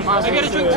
I'm asking. Get a drink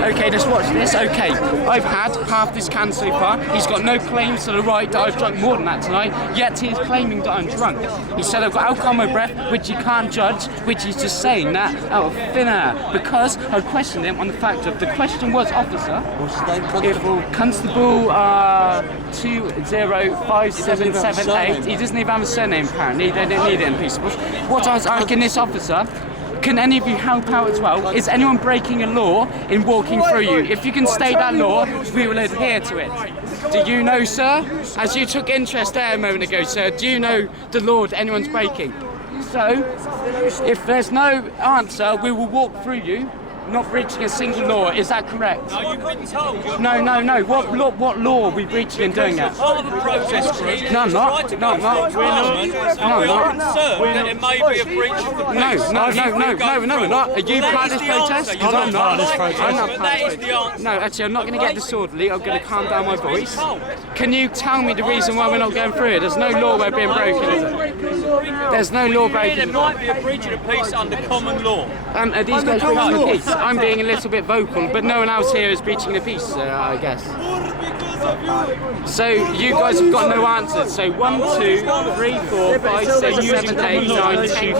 Okay, let's watch this. Okay, I've had half this can so far. He's got no claims to the right that I've drunk more than that tonight, yet he's claiming that I'm drunk. He said I've got alcohol in my breath, which he can't judge, which he's just saying that out of thin air, because I questioned him on the fact of the question was, officer, what's his name, Constable? Constable 205778. He doesn't even have a surname apparently, they don't need it in peaceable. What I was asking this officer, can any of you help out as well? Is anyone breaking a law in walking through you? If you can state that law, we will adhere to it. Do you know, sir? As you took interest there a moment ago, sir, do you know the law that anyone's breaking? So, if there's no answer, we will walk through you, not breaching a single law. Is that correct? No, you've been told. No. What law are we breaching in doing that? Part of a protest group. No, I'm not. We're concerned that it may be a breach of the peace. No, we're not. Are you part of this protest? Because I'm not. I'm not part of this protest. No, actually, I'm not going to get disorderly. I'm going to calm down my voice. Can you tell me the reason why we're not going through it? There's no law we're being broken, is there? There's no law breaking. There might be a breach of the peace under common law. Are these guys breaching the peace? I'm being a little bit vocal, but no one else here is breaching the peace, I guess. So you guys have got no answers. So 1, 2, 3, 4, 5, 6, 7, 8, 9, 10.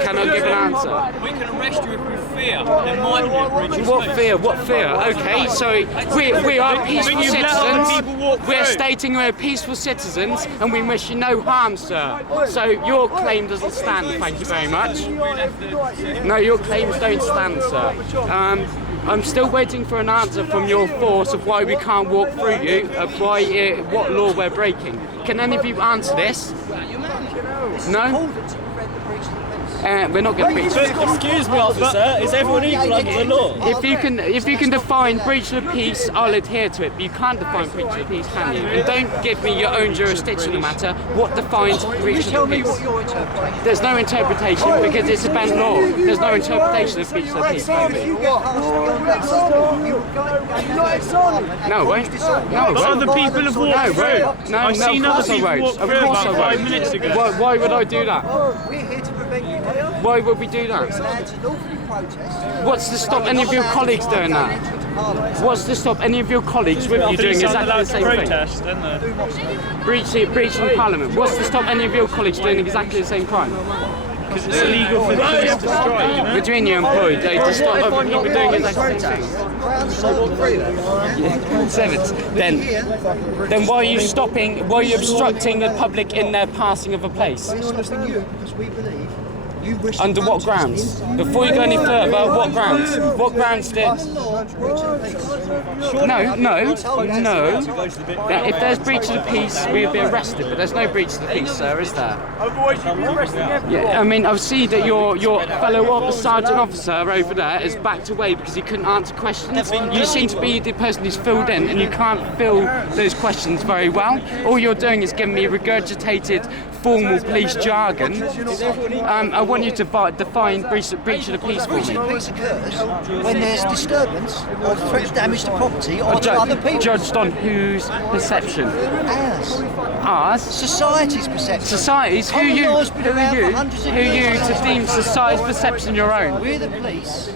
Can I give an answer? We can arrest you if we fear there might be a breach of What fear? What fear? Okay, so we are peaceful citizens. We're stating we're peaceful citizens and we wish you no harm, sir. So your claim doesn't stand, thank you very much. No, your claims don't stand, sir. I'm still waiting for an answer from your force of why we can't walk through you, what law we're breaking. Can any of you answer this? No? We're not going to breach. Excuse me, officer. Is everyone equal under the law? If you can define breach of the peace, I'll adhere to it. But you can't define breach of the peace, can you? And don't give me your own jurisdiction, no matter what defines breach of the peace. There's no interpretation because it's a banned law. There's no interpretation of breach of the peace. No, I won't. No, Other people have walked through. I've seen other people walk through about 5 minutes ago. Why would I do that? We're here to prevent you, dear. Why would we do that? What's to stop any of your colleagues doing that? What's to stop any of your colleagues with you doing exactly the same thing? Breaching Parliament. What's to stop any of your colleagues doing exactly the same crime? Because it's illegal for the police to strike, you know? Between you employed, they to stop other people doing exactly the same thing. Then why are you stopping? Why are you obstructing the public in their passing of a place? Under what grounds? Before you go any further, what grounds? What grounds did? No. If there's breach of the peace, we would be arrested, but there's no breach of the peace, sir, is there? Yeah, I mean, I see that your fellow sergeant officer over there is backed away because he couldn't answer questions. You seem to be the person who's filled in, and you can't fill those questions very well. All you're doing is giving me regurgitated formal police jargon. I want you to define breach of the peace for me. Breach of peace occurs when there's disturbance or threat of damage to property or to other people. Judged on whose perception? Ours. Society's perception. Society's? Who you to deem society's perception your own? We're the police.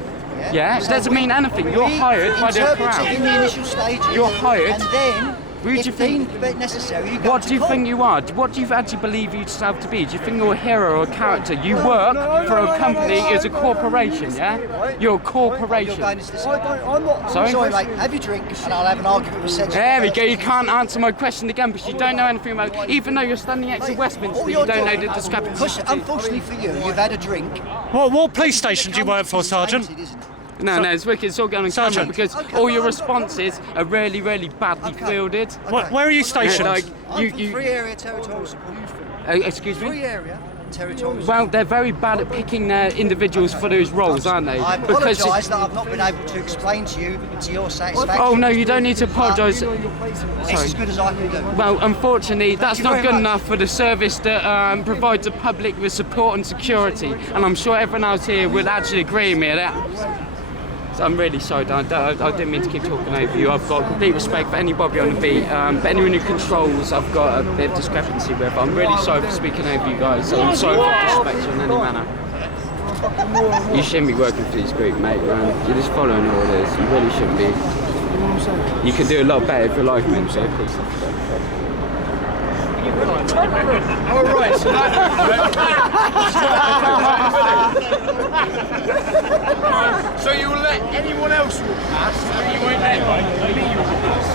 Yeah, it doesn't mean anything. You're hired by the Crown. In the initial stages. You're hired. And then, if deemed necessary, you go what do you think you are? What do you actually believe yourself to be? Do you think you're a hero or a character? You work for a company as a corporation, yeah? You're a corporation. Sorry, mate, have your drink and I'll have an argument with section. There we go, you can't answer my question again because you don't know anything about it. Even though you're standing next to Westminster, you don't know the discrepancy. Unfortunately for you, you've had a drink. What police station do you work for, Sergeant? No, it's wicked. It's all going on camera because all your responses are really, really badly fielded. Where are you stationed? Free area territorial support. Excuse me? Free area territorial support. Well, they're very bad at picking their individuals for those roles, aren't they? I apologise that I've not been able to explain to you to your satisfaction. Oh no, you don't need to apologise. It's as good as I can do. Well, unfortunately, that's not good enough for the service that provides the public with support and security. And I'm sure everyone else here would actually agree with me on that. I'm really sorry, Dan. I didn't mean to keep talking over you. I've got complete respect for anybody on the beat, but anyone who controls, I've got a bit of discrepancy with. I'm really sorry for speaking over you guys. I'm sorry for disrespect you in any manner. You shouldn't be working for this group, mate, man. You're just following orders. You really shouldn't be. You can do a lot better if you're like me, so please. Alright, so so you will let anyone else walk past, but you won't let me walk past.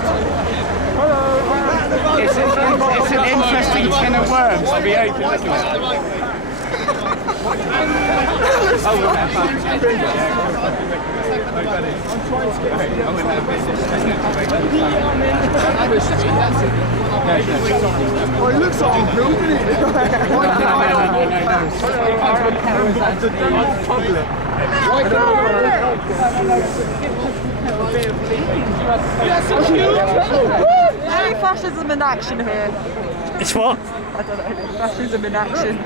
It's an interesting tin of worms to be open, isn't it? Oh, he looks like I'm building it. Any fascism in action here? It's what? I don't know, fascism in action.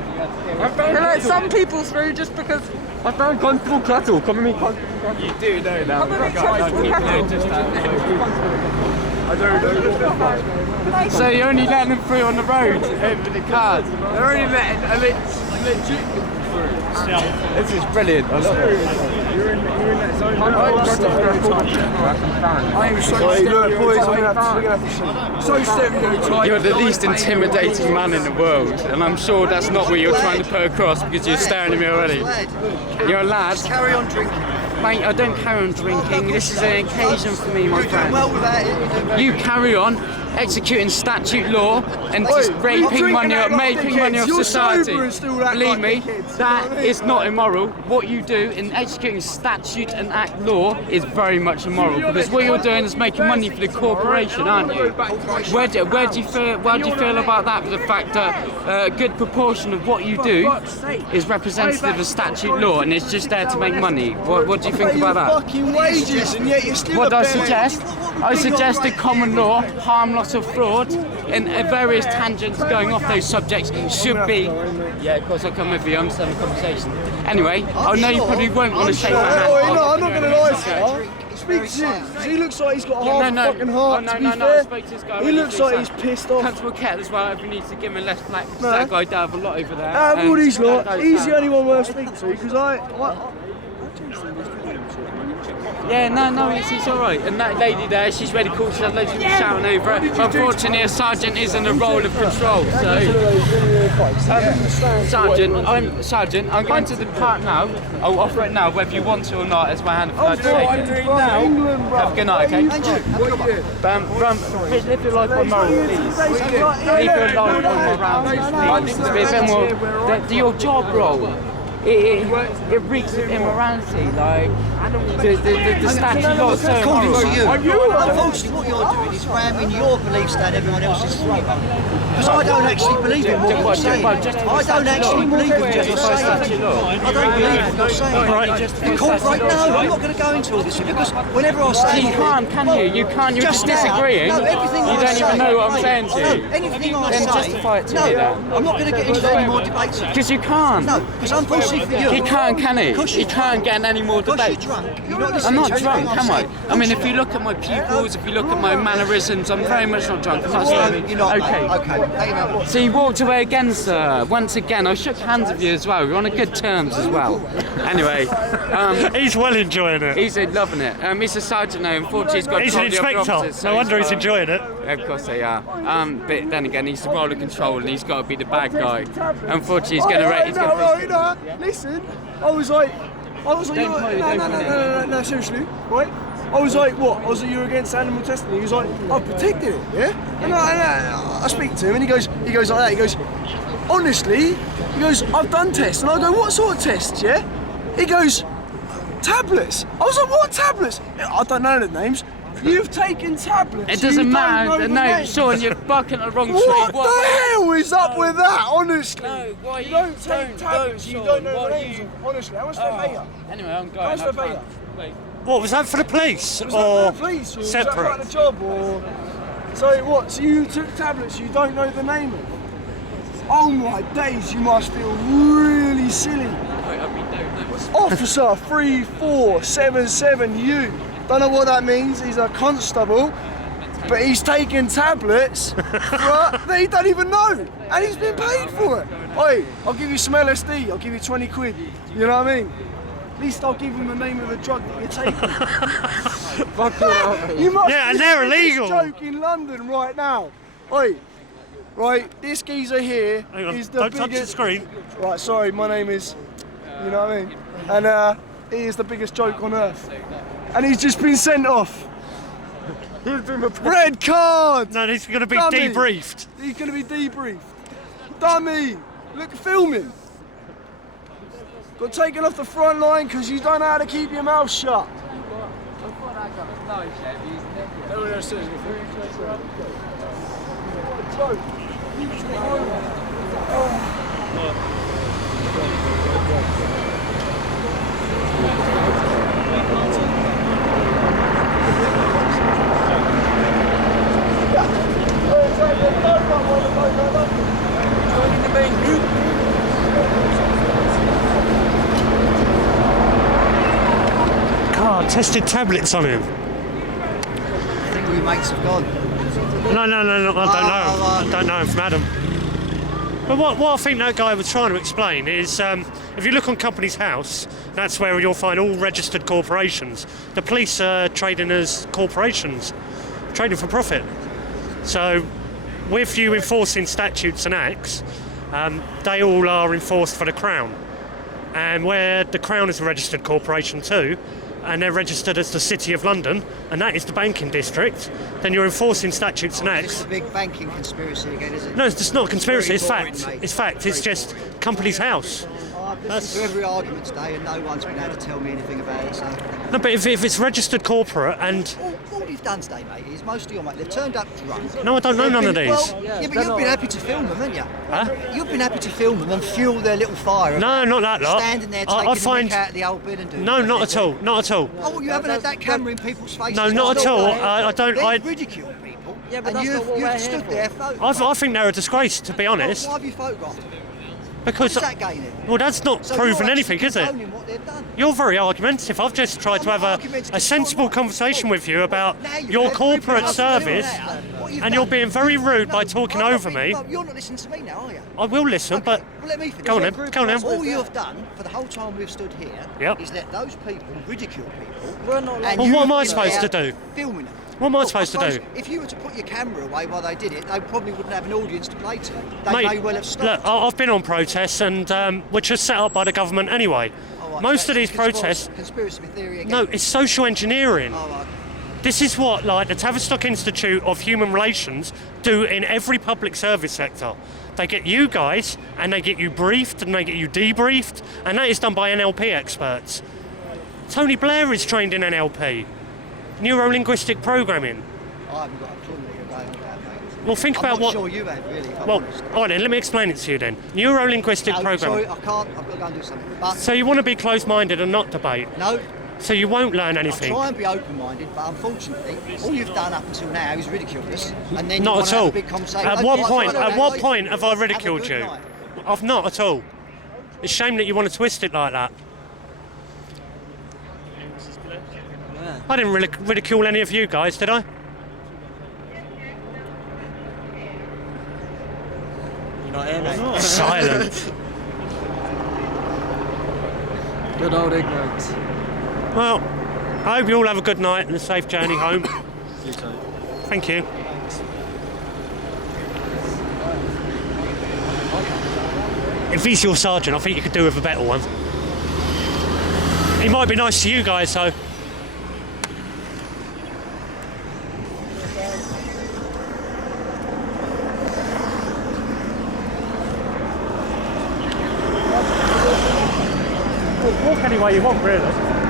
They let some people through just because... I found control cattle. Come with me. You do know that. Come with me, control cattle. I don't know. So you're only letting them through on the road over the cars? They're only letting a legit through. This is brilliant. I love it. You're in that zone. I'm so stereotyped. You're the least intimidating man in the world, and I'm sure that's not what you're trying to put across because you're staring at me already. You're a lad. Carry on drinking. Mate, I don't carry on drinking. This is an occasion for me, my You're doing friend. well without it. You carry on executing statute law and just raping money up, making money off society. Believe me, that is not immoral. What you do in executing statute and act law is very much immoral because what you're doing is making money for the corporation, aren't you? Where do you feel about that? The fact that a good proportion of what you do is representative of statute law and it's just there to make money. What do you think about that? Fucking wages, and yet you're still What I suggest? I suggest the common law, harmless of fraud, and various tangents going off those subjects should be. Yeah, of course I'll come with you. I'm just having a conversation. Anyway, I know you probably won't want to shake my hand. No, I'm not going to lie to you. Speak to him. He looks like he's got a half fucking heart. No, to be I fair. spoke to this guy. He looks like he's pissed off. Constable Kettle as well. If we need to give him a left flag, that guy down a lot over there. Out of all these lot, he's the only one worth speaking to because Yeah, no, it's all right. And that lady there, she's really cool. She's had loads of people shouting over her. Unfortunately, a sergeant is in a role of control. So, Sergeant, I'm going to the park now. I'll offer it now, whether you want to or not, as my hand flag to take it. Have a good night, okay? Live your life on morals, please. Live your life on morals, please. Be a bit more. Your job role. It reeks of immorality, like the statute law is so According to immoral. you, unfortunately what you're doing is ramming your beliefs down everyone else's throat. Because I don't actually believe in what you're saying. I don't actually believe in what you're saying. I don't believe what you're saying. Incorporate, no, I'm not going to go into all this because whenever I say... You can't, can you? You can't, you're just disagreeing. No, everything you don't even know what I'm saying to you. Anything I Then say... justify it to me then. I'm not going to get into any more debates. Because you can't. No, because unfortunately for you... He can't, can he? He can't get in any more debate. I'm not drunk, am I? I mean, if you look at my pupils, if you look at my mannerisms, I'm very much not drunk. I'm not saying. You're not. Okay. Okay. So you walked away again, sir. Once again, I shook hands with you as well. We're on a good terms as well. Anyway, he's well enjoying it. he's loving it. He's a sergeant now. Unfortunately, he's got. He's an inspector. No wonder he's enjoying it. Of course they are. But then again, he's the role of control, and he's got to be the bad guy. Unfortunately, he's going to. No, listen. I was like, no, seriously, right? I was like, what? I was like, you're against animal testing. He was like, I've protected it, yeah? And I speak to him, and he goes like that. He goes, honestly, he goes, I've done tests, and I go, what sort of tests, yeah? He goes, tablets. I was like, what tablets? I don't know the names. You've taken tablets. It doesn't matter. No, Sean, you're barking at the wrong tree. What the hell is up with that? Honestly. No, why you don't take tablets. You don't know the names. Honestly, how much do they pay? Anyway, I'm going. How much do they pay? What was that for the police Was or that for the police? Or was that separate? part of the job or? So what? So you took tablets you don't know the name of? Oh my days, you must feel really silly. Officer 3477U. Don't know what that means. He's a constable, but he's taking tablets that he don't even know, and he's been paid for it. Oi, I'll give you some LSD. I'll give you 20 quid. You know what I mean? At least I'll give him the name of the drug that you're taking. You must and they're illegal. Joke in London right now. Oi, right, this geezer here Hang on, is the don't biggest. touch the screen. Right, sorry, my name is. You know what I mean? And he is the biggest joke on earth. And he's just been sent off. Red card! No, he's going to be Dummy. debriefed. He's going to be debriefed. Dummy! Look, film him. Got taken off the front line because you don't know how to keep your mouth shut. God, tested tablets on him. I think we mates have gone. No, I don't know. I don't know him from Adam. But what I think that guy was trying to explain is, if you look on Companies House, that's where you'll find all registered corporations. The police are trading as corporations, trading for profit. So, with you enforcing statutes and acts, they all are enforced for the Crown. And where the Crown is a registered corporation too, and they're registered as the City of London, and that is the banking district, then you're enforcing statutes and acts. It's a big banking conspiracy again, isn't it? No, it's not a conspiracy, it's very boring, fact. mate. It's fact, it's just Companies House. I've listened to every argument today and no one's been able to tell me anything about it, so... No, but if it's registered corporate and... All you've done today, mate, is most of your mate, they've turned up drunk. No, I don't know none of these. Well, yeah, but you've been happy to film them, haven't you? Huh? You've been happy to film them and fuel their little fire. No, not that lot. Standing there taking the mick out of the old bin and doing No, that, not at all, not at all. Oh, well, you haven't had that camera in people's faces? No, not at all. I don't... They ridicule people. Yeah, but and you've stood there photographed. I think they're a disgrace, to be honest. Why have you photographed them? Because... What's that gaining? Well, that's not So proving you're anything, is it? condoning what they've done. You're very argumentative. I've just tried to have a sensible conversation with you about your corporate service, and you're being very rude by talking over me. You're not listening to me now, are you? I will listen, but... Well, let me finish. Go on then, go on then. All you have done for the whole time we've stood here is let those people ridicule people. We're not like... Well, what am I supposed to do? Filming them. What am I supposed to do? If you were to put your camera away while they did it, they probably wouldn't have an audience to play to. They Mate, may well have stopped. look, I've been on protests, and which are set up by the government anyway. Right, Most of these protests... Conspiracy theory again. No, it's social engineering. Right. This is what, like, the Tavistock Institute of Human Relations do in every public service sector. They get you guys, and they get you briefed, and they get you debriefed, and that is done by NLP experts. Tony Blair is trained in NLP, neuro-linguistic programming. I haven't got a clue what you're going on about, mate. Well, think I'm about not what... sure you have, really, if I'm Well, honest. all right then, let me explain it to you then. Neuro-linguistic No, programming. sorry, I can't. I've got to go and do something. But So you want to be closed-minded and not debate? no, So you won't learn I'll anything? try and be open-minded, but unfortunately, all you've done up until now is ridicule us, and then you Not want at to have all. a big conversation. At No, what no, point? no, no, At no, what no, point have I have a ridiculed good you? night. I've not at all. It's a shame that you want to twist it like that. I didn't ridicule any of you guys, did I? You're not here, mate. Silent. Good old ignorance. Well, I hope you all have a good night and a safe journey home. You too. Thank you. If he's your sergeant, I think you could do with a better one. He might be nice to you guys, though. Walk any way you want, really.